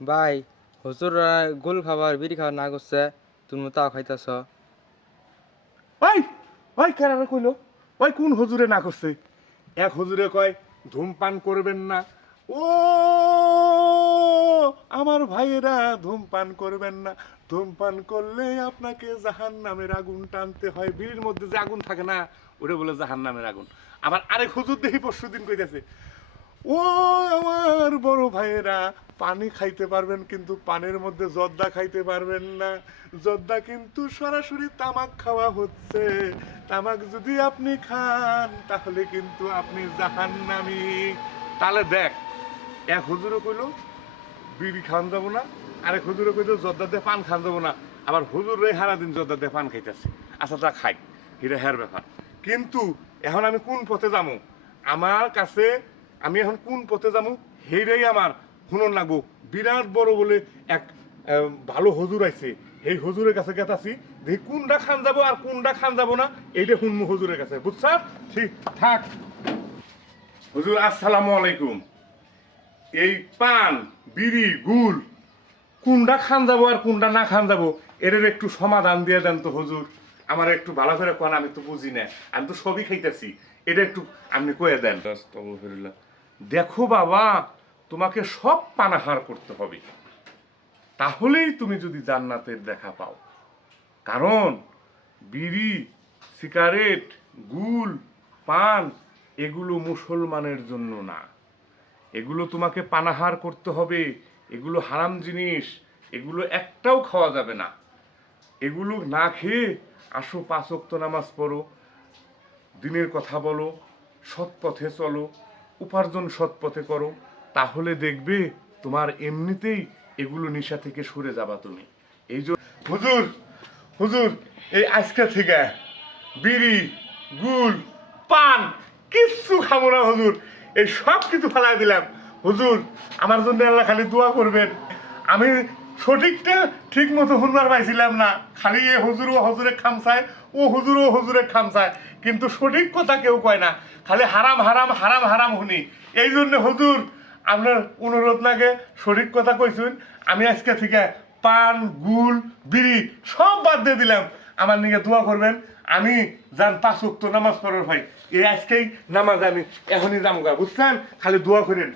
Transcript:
ভাই হুজুররা গোল খাবার বিড়ি খাবার না করছে তুমি তাও খাইতেছ। ওই ওই কেনারে কইলো ওই কোন হুজুরে না করছে? এক হুজুরে কয় ধূমপান করবেন না। ও আমার ভাইয়েরা, ধূমপান করবেন না। ধূমপান করলে আপনাকে জাহান্নামের আগুন টানতে হয়। বিড়ির মধ্যে যে আগুন থাকে না, ওটা বলে জাহান্নামের আগুন। আবার আরেক হুজুর দেখি পরশুদিন কইতাছে, ও আমার বড় ভাইয়েরা, পানি খাইতে পারবেন কিন্তু পানির মধ্যে জর্দা খাইতে পারবেন না। জর্দা কিন্তু সরাসরি তামাক খাওয়া হচ্ছে। তামাক যদি আপনি খান তাহলে কিন্তু আপনি জাহান্নামী। তাহলে দেখ, এক হুজুরে কইলো বিড়ি খান যাবো না, আরেক হুজুরে কইলো জর্দা দিয়ে পান খান যাবো না। আবার হুজুর রে সারাদিন জর্দা দিয়ে পান খাইতেছে। আচ্ছা তা খাই, হিরে হের ব্যাপার। কিন্তু এখন আমি কোন পথে যাবো? আমার কাছে আমি এখন কোন পথে যাবো সেইটাই আমার শুনুন লাগবো। বিরাট বড় বলে এক ভালো হুজুর আইছে, এই হুজুরের কাছে গেতাছি, দেখি কোনটা খান যাবো আর কোনটা খান যাবো না, এইটা শুনবো হুজুরের কাছে। বুঝছা? ঠিক থাক। হুজুর আসসালামু আলাইকুম। এই পান, বিড়ি, গুল কোনটা খান যাবো আর কোনটা না খান যাবো, এর একটু সমাধান দিয়ে দেন তো হুজুর। আমার একটু ভালো করে কোন, আমি তো বুঝি না, আমি তো সবই খাইতেছি। এটা একটু আপনি কয়ে দেন। আস্তাগফিরুল্লাহ। দেখো বাবা, তোমাকে সব পানাহার করতে হবে, তাহলেই তুমি যদি জান্নাতের দেখা পাও। কারণ বিড়ি, সিগারেট, গুল, পান এগুলো মুসলমানের জন্য না। এগুলো তোমাকে পানাহার করতে হবে। এগুলো হারাম জিনিস, এগুলো একটাও খাওয়া যাবে না। এগুলো না খেয়ে আসো, 5 ওয়াক্ত নামাজ পড়ো, দিনের কথা বলো, সৎ পথে চলো, উপার্জন সৎ পথে করো, তাহলে দেখবে তোমার এমনিতেই এগুলো নেশা থেকে সরে যাবা তুমি। এই জন্য হুজুর, হুজুর এই আজকে থেকে বিড়ি, গুল, পান কিচ্ছু খাবো না হুজুর। এই সব কিছু ফেলাই দিলাম। হুজুর আমার জন্য আল্লাহ খালি দোয়া করবেন। আমি সঠিকটা ঠিক মতো শুনবার পাইছিলাম না, খালি এ হুজুর ও হুজুরে খামসায়, ও হুজুর ও হুজুরে খামসায়, কিন্তু সঠিক কথা কেউ কয় না, খালি হারাম হারাম হারাম হারাম শুনি। এই জন্য হুজুর আপনার অনুরোধ লাগে, সঠিক কথা কইছুন। আমি আজকে থেকে পান, গুল, বিড়ি সব বাদ দিয়ে দিলাম। আমার নিকে দোয়া করবেন। আমি যান 5 ওয়াক্ত নামাজ পড়ার ভাই, এই আজকেই নামাজ আমি এখনই যাবো, বুঝছেন? খালি দোয়া করেন।